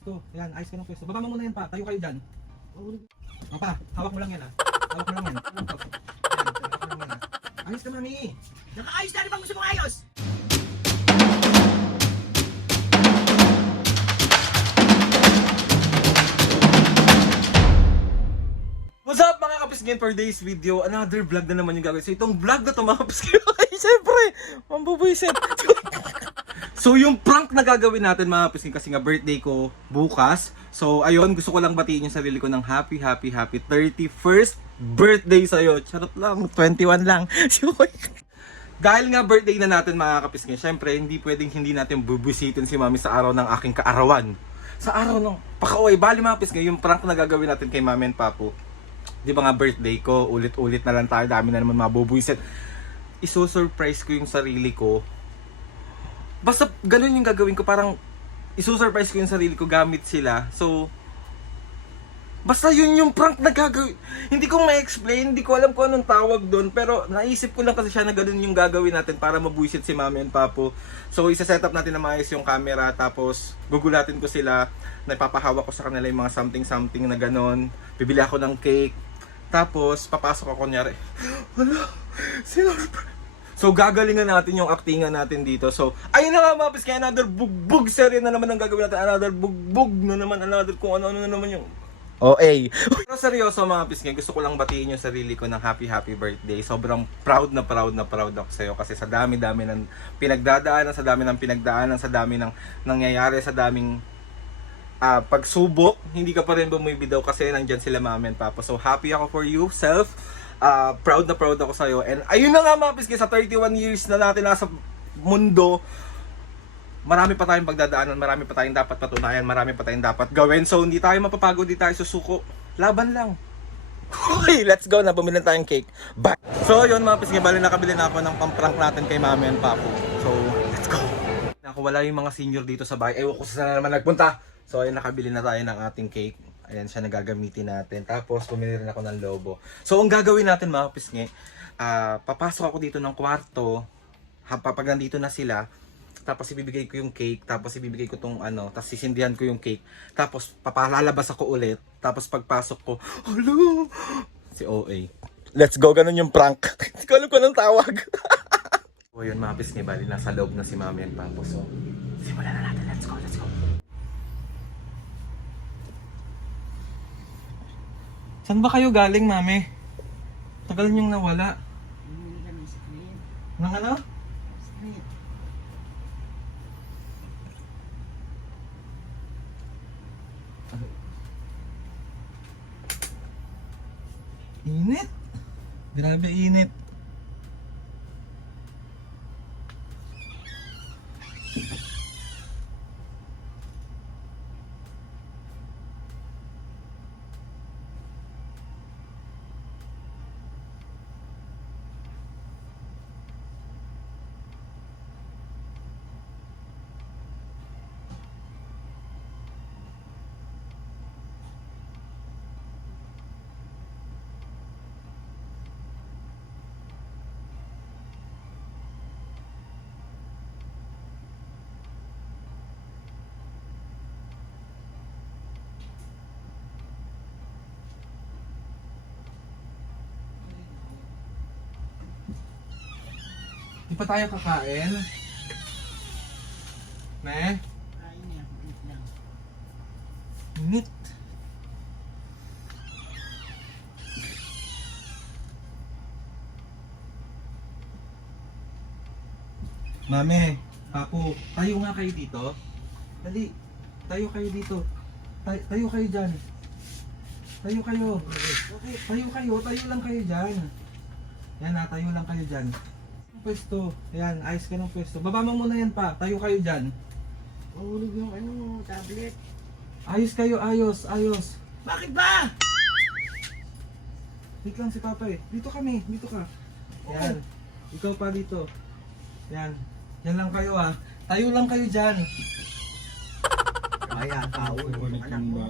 Ito, yan, ayos ka ng pwesto. Baba mo muna yan pa, tayo kayo dyan. O pa, hawak mo lang yan ha. Hawak mo lang yan. Yan, hawak mo lang yan ha. Ayos ka mami. Nakaayos na rin bang gusto mong ayos? What's up mga kapisgin, for today's video, another vlog na naman yung gagawin. So itong vlog na to mga kapisgin, ay syempre, mambubuisit. So yung prank na gagawin natin mga kapisgin, kasi nga birthday ko bukas. So ayun, gusto ko lang batiin yung sarili ko ng happy 31st birthday sa'yo. Charot lang, 21 lang. Dahil nga birthday na natin mga kapisgin, syempre hindi pwedeng hindi natin bubusitin si mami sa araw ng aking kaarawan. Sa araw ng pakauwi, bali mga kapisgin, yung prank na gagawin natin kay mami and papu. Di ba nga birthday ko, ulit-ulit na lang tayo, dami na naman mabubuisit. Iso-surprise ko yung sarili ko. Basta ganun yung gagawin ko, parang iso-surprise ko yung sarili ko gamit sila. So, basta yun yung prank na gagawin. Hindi ko ma-explain, hindi ko alam kung anong tawag doon. Pero naisip ko lang kasi siya na ganun yung gagawin natin para mabuisit si mami and papo. So, isa-set up natin na maayos yung camera. Tapos, gugulatin ko sila. Napapahawak ko sa kanila yung mga something na ganun. Bibili ako ng cake. Tapos, papasok ako kunyari. Wala, so, gagalingan natin yung actingan natin dito. So, ayun na nga mga pis, kaya another bugbog serye na naman ang gagawin natin. Another bugbog na naman, another kung ano-ano na naman yung OA. Pero seryoso mga pis, gusto ko lang batiin yung sarili ko ng happy birthday. Sobrang proud ako sa'yo kasi sa dami-dami ng pinagdadaanan, sa dami ng nangyayari, sa daming pagsubok, hindi ka pa rin bumibidaw kasi nandyan sila mami and papa. So happy ako for you, self. Proud ako sa'yo. And ayun na nga mga piski, sa 31 years na natin nasa mundo, marami pa tayong pagdadaanan, marami pa tayong dapat patunayan, marami pa tayong dapat gawin. So hindi tayo mapapagod, hindi tayo susuko. Laban lang. Okay, let's go na. Bumili tayong cake. Bye! So yun mga piski, bali nakabili na ako ng pamprank natin kay mami and papo. So let's go! Ako, wala yung mga senior dito sa bahay. Ewan ko saan na naman nagpunta. So ayun, nakabili na tayo ng ating cake. Ayan siya na gagamitin natin. Tapos bumili rin ako ng lobo. So ang gagawin natin mga kapisngi, papasok ako dito ng kwarto. Pag nandito na sila, tapos ibibigay ko yung cake, tapos ibibigay ko tong ano, tapos sisindihan ko yung cake. Tapos papalalabas ako ulit. Tapos pagpasok ko, hello! Si OA. Let's go, ganun yung prank. Hindi ko alam kung anong tawag. So yun mga kapisngi, bali nasa loob na si mami and papo. So simulan na natin. Let's go. Saan ba kayo galing, mami? Tagal niyong nawala. Nang ano? Init. Grabe init. Di pa tayo kakain? Ne? Init. Mami, papo, tayo nga kayo dito. Dali, tayo kayo dito. Tayo kayo dyan. Tayo lang kayo dyan. Yan na, tayo lang kayo dyan. Pwesto, ayan, ayos ka ng pwesto. Baba mo muna yan pa, tayo kayo dyan. Mahulog yung tablet. Ayos kayo, ayos. Bakit ba? Dito lang si Papa eh. Dito kami, dito ka. Yan, ikaw pa dito. Yan, yan lang kayo ah. Tayo lang kayo dyan. Kaya, tao. Anak mo.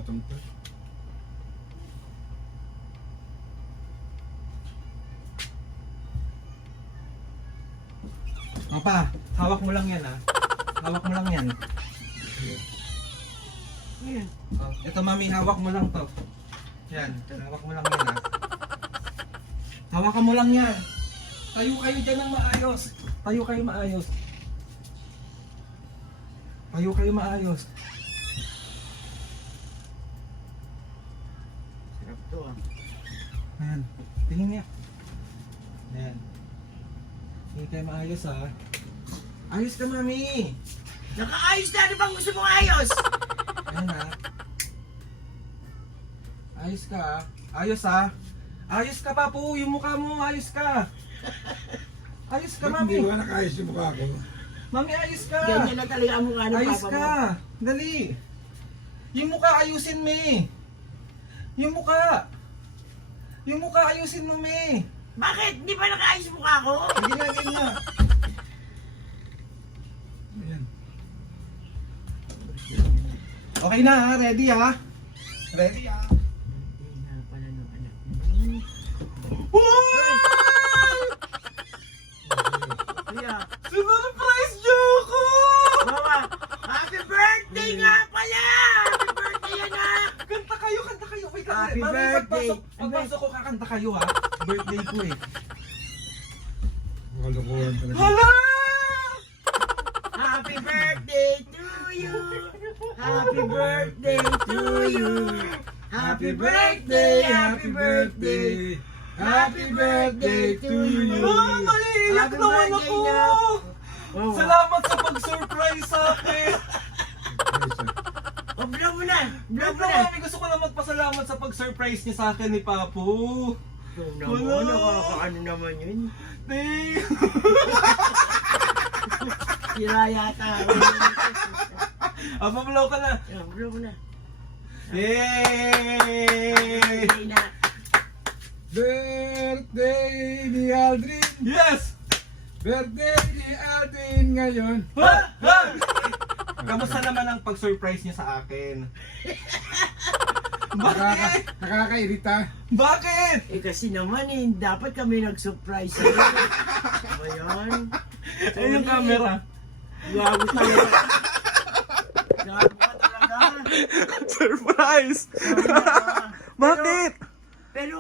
Papa, hawak mo lang yan ah. Hawak mo lang yan. yan? Oh, ito mami, hawak mo lang to. Yan, hawak mo lang yan ha. Hawakan mo lang yan. Tayo kayo dyan ng maayos. Tayo kayo maayos. Tayo kayo maayos. Sarap to ah. Ayan, tingin niya. Ayan. Tingin kayo maayos ha. Ayos ka mami. Nakaayos na, ano bang gusto mong ayos? Ayan ha. Ayos ka ha. Ayos ha. Ayos ka papu, yung mukha mo, ayos ka. Ayos ka Hindi mami. ba nakaayos yung mukha ko? Mami, ayos ka. Ganyan na talaga ang mukha ng Ayos papa mo. ka. Dali. Yung mukha ayusin me. Yung mukha. Yung mukha ayusin mo me. Bakit? Di ba nakaayos yung mukha ko? Sige na, sige na. Ayan. Okay na ha, ready ha. Ready ha. Hindi na pala ng anak mo. Kuya, Surprise Joko! Mama, happy birthday nga pala! Happy birthday anak! Kanta kayo, kanta kayo. Wait lang. Happy Mami, birthday. Pagpasok ko, kakanta kayo ha. Birthday ko eh. Kalokohan talaga. Hala! Happy birthday to you! Happy birthday to you! Happy birthday! Happy birthday! Happy birthday to you! Ah, naiiyak Happy naman birthday ako! na. Oh, Salamat sa pag-surprise sa akin! oh, blow mo na! Blow Wait mo lang na! mami, gusto ko lang magpasalamat sa pag-surprise niya sa akin ni Papu. Blow na mo, Wala. nakakaano naman yun. Thank Sira yata ako. Pablaw ka na. Oh, blow mo na. Yay! Birthday na. Birthday ni Aldrin! Yes! Birthday ni Aldrin ngayon! Ha? Ha? Kamusta naman ang pag-surprise niya sa akin? Bakit? Nakakairita. Bakit? Eh kasi naman eh, dapat kami nag-surprise sa'yo. Ano yun? Ayun yung camera. Gago talaga. Gago ka talaga. Surprise! Sorry na. Bakit? Pero,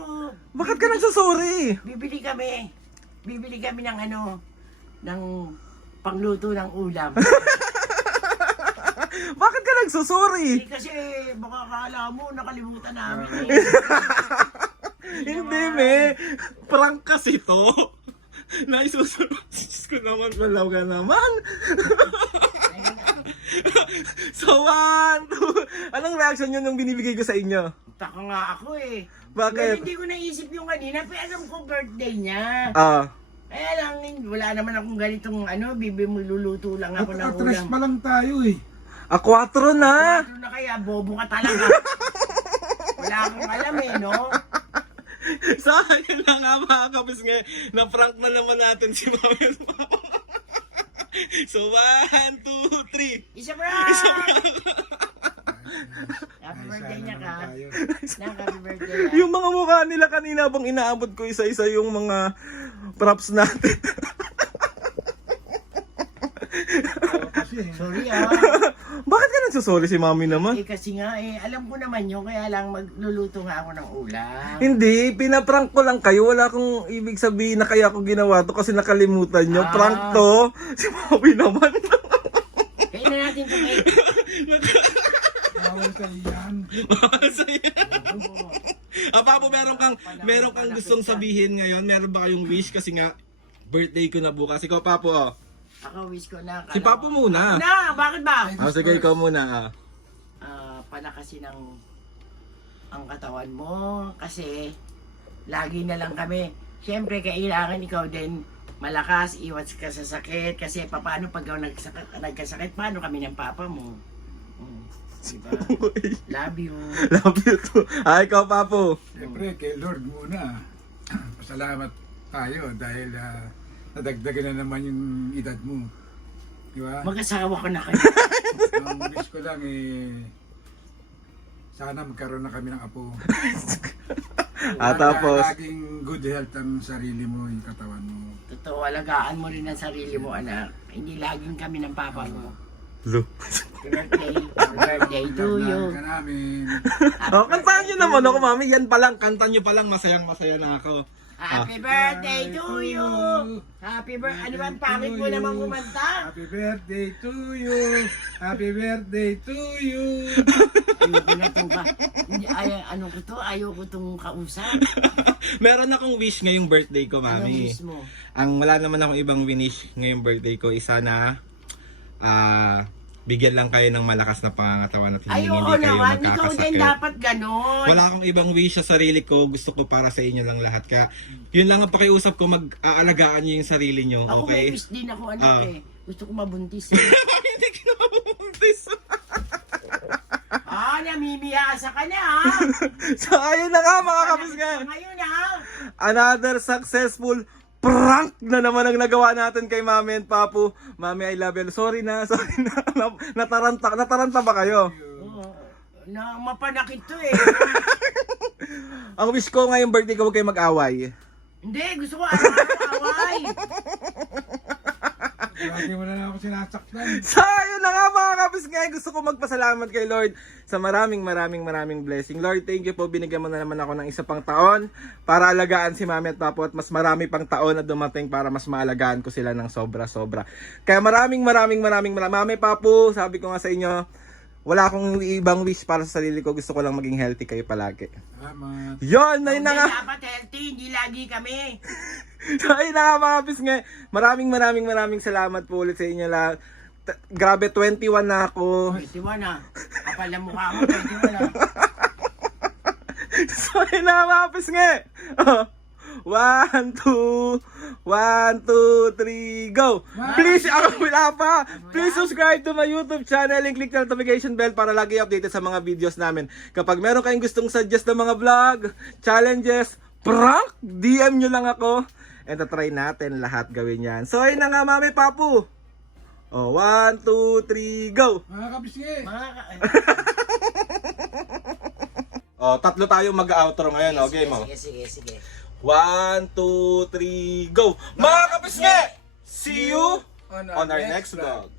Bakit ka nagsasorry? bibili kami. Bibili kami ng ano, ng pangluto ng ulam. Bakit ka nagsasorry? Eh kasi baka akala mo nakalimutan namin eh. Hindi, me. Prank kasi to. Naisusurprise ko naman. Malaw ka naman. So, 1, 2. Anong reaction nyo nung binibigay ko sa inyo? Taka nga ako eh. Bakit? Pero hindi ko naisip yung kanina, pero alam ko birthday niya. Ah. Kaya lang, wala naman akong ganitong ano, luluto lang ako ng Atras ulam. pa lang tayo eh. 4 na. Ano na kaya, bobo ka talaga. Wala akong alam eh, no? So, ayun na nga mga kapis ngayon. Na-prank na naman natin si Mami at Papa. So, 1, 2, 3. Isa pa! Happy birthday niya ka. Tayo. Happy birthday. Yung mga mukha nila kanina bang inaabot ko isa-isa yung mga props natin. Kasi Sorry ah. Bakit ka nagsasorry si Mami naman? Eh kasi nga eh, alam ko naman yun, kaya lang magluluto nga ako ng ulam. Hindi, pinaprank ko lang kayo. Wala akong ibig sabihin na kaya ko ginawa to kasi nakalimutan nyo. Ah. Prank to. Si Mami naman. Kaya na natin ito kay... bawal sa iyan. Papo, meron kang gustong sabihin ngayon? Meron ba kayong wish? Kasi nga, birthday ko na bukas. Ikaw, Papo, oh. Ako wish ko na. Si Papo muna. Na, bakit ba? Sige, ikaw muna, ah. Palakasin ang katawan mo kasi lagi na lang kami. Siyempre, kailangan ikaw din malakas, iwas ka sa sakit kasi paano pag nagkasakit, paano kami ng papa mo? Diba? Love you. Love you too. Ikaw, Papo. Siyempre, kay Lord muna. Pasalamat tayo dahil nadagdagan na naman yung edad mo. Di ba? Mag-asawa ko na kayo. Ang wish ko lang sana magkaroon na kami ng apo. Tapos, Laging good health ang sarili mo, yung katawan mo. Totoo, alagaan mo rin ang sarili mo, anak. Hindi laging kami ng papa mo. Lo. birthday to you. Ka namin. Oh, kantahan nyo naman ako, mami. Yan pa lang, kanta nyo pa lang, masayang-masaya na ako. Happy birthday to you. Happy birthday. Ano ba, pangit mo namang kumanta? Happy birthday to you. Happy birthday to you. Ayoko na itong ano ko to? Ayoko itong kausap. Meron akong wish ngayong birthday ko, Anong mami. wish mo? Wala naman akong ibang wish ngayong birthday ko. Isa na, bigyan lang kayo ng malakas na pangangatawan at hindi Ayoko kayo naman. Ikaw din magkakasakit. dapat ganon. Wala akong ibang wish sa sarili ko. Gusto ko para sa inyo lang lahat. Kaya, yun lang ang pakiusap ko. Mag-aalagaan nyo yung sarili nyo. Ako may Okay? wish din ako anak Ah. eh. Gusto ko mabuntis eh. Hindi kinabuntis. Namimiyasa ka na ha. So, ayun na nga mga kapis ngayon. Ngayon ha. Another successful prank na naman ang nagawa natin kay Mami and Papu. Mami, I love you. Sorry na. Nataranta ba kayo? Oo. Na mapanakit to eh. Ang wish ko ngayong birthday ko, huwag kayo mag-away. Hindi, gusto ko away. Lagi mo na lang ako sinasaktan. So, ayun na nga mga kapis ngayon. Gusto ko magpasalamat kay Lord sa maraming blessing. Lord, thank you po. Binigyan mo na naman ako ng isa pang taon para alagaan si Mami at Papu at mas marami pang taon na dumating para mas maalagaan ko sila ng sobra-sobra. Kaya maraming Mami, Papu, sabi ko nga sa inyo, wala akong ibang wish para sa sarili ko. Gusto ko lang maging healthy kayo palagi. Tama. Yun na nga. Dapat healthy, hindi lagi kami. So, ayun na nga mga kapis ngayon. Maraming salamat po ulit sa inyo lahat. Grabe, 21 na ako. 21 na. Kapal ang mukha mo, 21 na. So, ayun na mga kapis ngayon. 1, 2, 3, go! Please, wala pa! Please subscribe to my YouTube channel and click the notification bell para lagi updated sa mga videos namin. Kapag meron kayong gustong suggest na mga vlog, challenges, prank, DM nyo lang ako. And try natin lahat gawin yan. So, ayun na nga, Mami, Papu. 1, 2, 3, go! Mga kapisngi. Tatlo tayo mag-outro ngayon. Okay, mo. Sige. 1, 2, 3, go! Mga kapisngi! See you on our next vlog.